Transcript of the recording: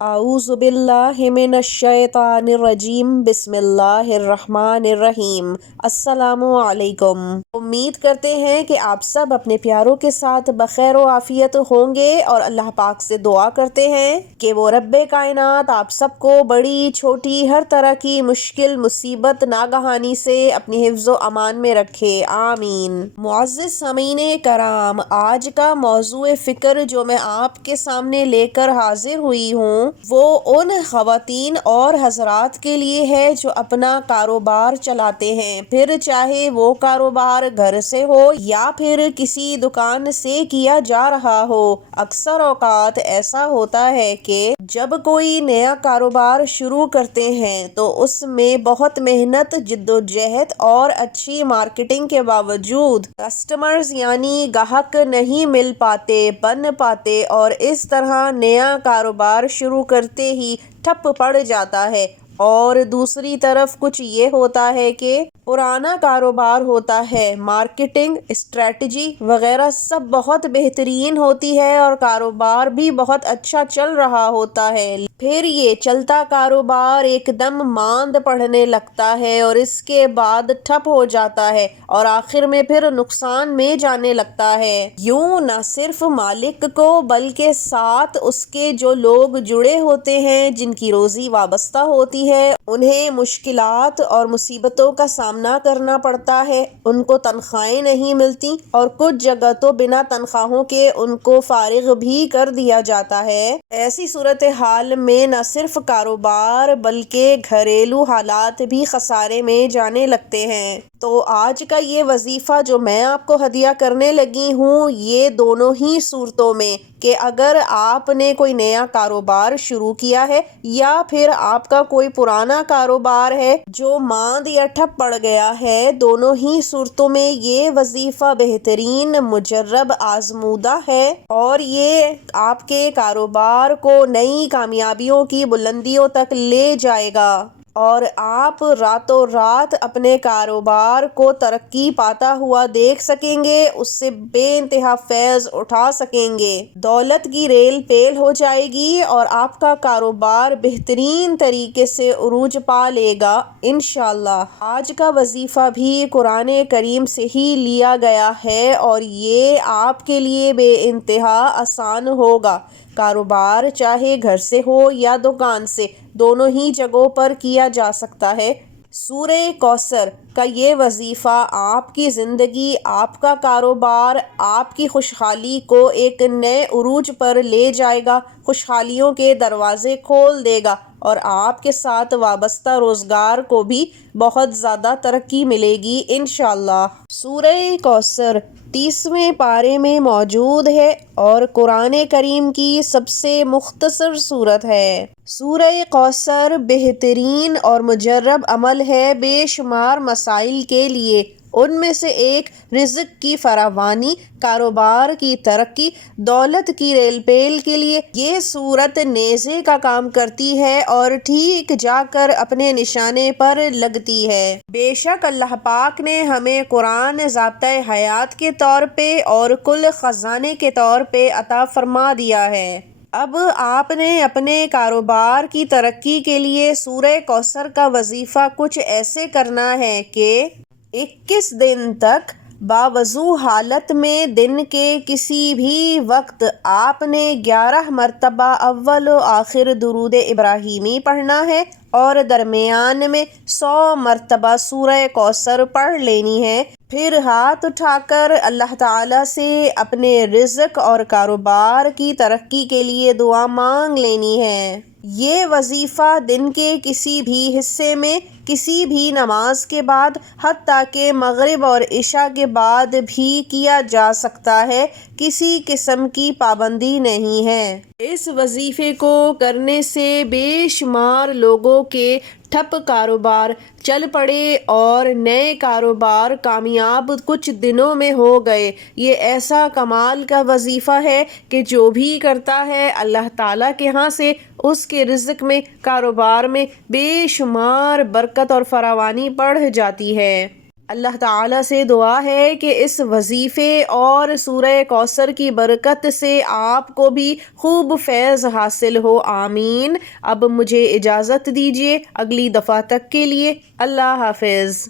اعوذ باللہ من الشیطان الرجیم بسم اللہ الرحمن الرحیم۔ السلام علیکم۔ امید کرتے ہیں کہ آپ سب اپنے پیاروں کے ساتھ بخیر و عافیت ہوں گے اور اللہ پاک سے دعا کرتے ہیں کہ وہ رب کائنات آپ سب کو بڑی چھوٹی ہر طرح کی مشکل مصیبت ناگہانی سے اپنی حفظ و امان میں رکھے، آمین۔ معزز سامعین کرام، آج کا موضوع فکر جو میں آپ کے سامنے لے کر حاضر ہوئی ہوں وہ ان خواتین اور حضرات کے لیے ہے جو اپنا کاروبار چلاتے ہیں، پھر چاہے وہ کاروبار گھر سے ہو یا پھر کسی دکان سے کیا جا رہا ہو۔ اکثر اوقات ایسا ہوتا ہے کہ جب کوئی نیا کاروبار شروع کرتے ہیں تو اس میں بہت محنت، جدوجہد اور اچھی مارکیٹنگ کے باوجود کسٹمرز یعنی گاہک نہیں مل پاتے، بن پاتے اور اس طرح نیا کاروبار شروع کرتے ہی ٹھپ پڑ جاتا ہے۔ اور دوسری طرف کچھ یہ ہوتا ہے کہ پرانا کاروبار ہوتا ہے، مارکیٹنگ، اسٹریٹجی وغیرہ سب بہت بہترین ہوتی ہے اور کاروبار بھی بہت اچھا چل رہا ہوتا ہے، پھر یہ چلتا کاروبار ایک دم ماند پڑنے لگتا ہے اور اس کے بعد ٹھپ ہو جاتا ہے اور آخر میں پھر نقصان میں جانے لگتا ہے۔ یوں نہ صرف مالک کو بلکہ ساتھ اس کے جو لوگ جڑے ہوتے ہیں، جن کی روزی وابستہ ہوتی ہے، انہیں مشکلات اور مصیبتوں کا سامنا کرنا پڑتا ہے، ان کو تنخواہیں نہیں ملتی اور کچھ جگہ تو بنا تنخواہوں کے ان کو فارغ بھی کر دیا جاتا ہے۔ ایسی صورتحال میں نہ صرف کاروبار بلکہ گھریلو حالات بھی خسارے میں جانے لگتے ہیں۔ تو آج کا یہ وظیفہ جو میں آپ کو ہدیہ کرنے لگی ہوں، یہ دونوں ہی صورتوں میں کہ اگر آپ نے کوئی نیا کاروبار شروع کیا ہے یا پھر آپ کا کوئی پرانا کاروبار ہے جو ماند یا ٹھپ پڑ گیا ہے، دونوں ہی صورتوں میں یہ وظیفہ بہترین، مجرب، آزمودہ ہے اور یہ آپ کے کاروبار کو نئی کامیابیوں کی بلندیوں تک لے جائے گا اور آپ راتوں رات اپنے کاروبار کو ترقی پاتا ہوا دیکھ سکیں گے، اس سے بے انتہا فیض اٹھا سکیں گے، دولت کی ریل پیل ہو جائے گی اور آپ کا کاروبار بہترین طریقے سے عروج پا لے گا انشاءاللہ۔ آج کا وظیفہ بھی قرآن کریم سے ہی لیا گیا ہے اور یہ آپ کے لیے بے انتہا آسان ہوگا۔ کاروبار چاہے گھر سے ہو یا دکان سے، دونوں ہی جگہوں پر کیا جا سکتا ہے۔ سورہ کوثر کا یہ وظیفہ آپ کی زندگی، آپ کا کاروبار، آپ کی خوشحالی کو ایک نئے عروج پر لے جائے گا، خوشحالیوں کے دروازے کھول دے گا اور آپ کے ساتھ وابستہ روزگار کو بھی بہت زیادہ ترقی ملے گی انشاءاللہ۔ سورہ کوثر 30ویں پارے میں موجود ہے اور قرآن کریم کی سب سے مختصر سورت ہے۔ سورہ کوثر بہترین اور مجرب عمل ہے بے شمار مسائل کے لیے، ان میں سے ایک رزق کی فراوانی، کاروبار کی ترقی، دولت کی ریل پیل کے لیے یہ سورت نیزے کا کام کرتی ہے اور ٹھیک جا کر اپنے نشانے پر لگتی ہے۔ بے شک اللہ پاک نے ہمیں قرآن ضابطۂ حیات کے طور پہ اور کل خزانے کے طور پہ عطا فرما دیا ہے۔ اب آپ نے اپنے کاروبار کی ترقی کے لیے سورہ کوثر کا وظیفہ کچھ ایسے کرنا ہے کہ 21 دن تک باوضو حالت میں دن کے کسی بھی وقت آپ نے 11 مرتبہ اول و آخر درود ابراہیمی پڑھنا ہے اور درمیان میں 100 مرتبہ سورہ کوثر پڑھ لینی ہے، پھر ہاتھ اٹھا کر اللہ تعالیٰ سے اپنے رزق اور کاروبار کی ترقی کے لیے دعا مانگ لینی ہے۔ یہ وظیفہ دن کے کسی بھی حصے میں، کسی بھی نماز کے بعد، حتیٰ کہ مغرب اور عشاء کے بعد بھی کیا جا سکتا ہے، کسی قسم کی پابندی نہیں ہے۔ اس وظیفے کو کرنے سے بے شمار لوگوں کے ٹھپ کاروبار چل پڑے اور نئے کاروبار کامیاب کچھ دنوں میں ہو گئے۔ یہ ایسا کمال کا وظیفہ ہے کہ جو بھی کرتا ہے اللہ تعالیٰ کے ہاں سے اس کے رزق میں، کاروبار میں بے شمار برکت اور فراوانی بڑھ جاتی ہے۔ اللہ تعالیٰ سے دعا ہے کہ اس وظیفے اور سورہ کوثر کی برکت سے آپ کو بھی خوب فیض حاصل ہو، آمین۔ اب مجھے اجازت دیجیے، اگلی دفعہ تک کے لیے اللہ حافظ۔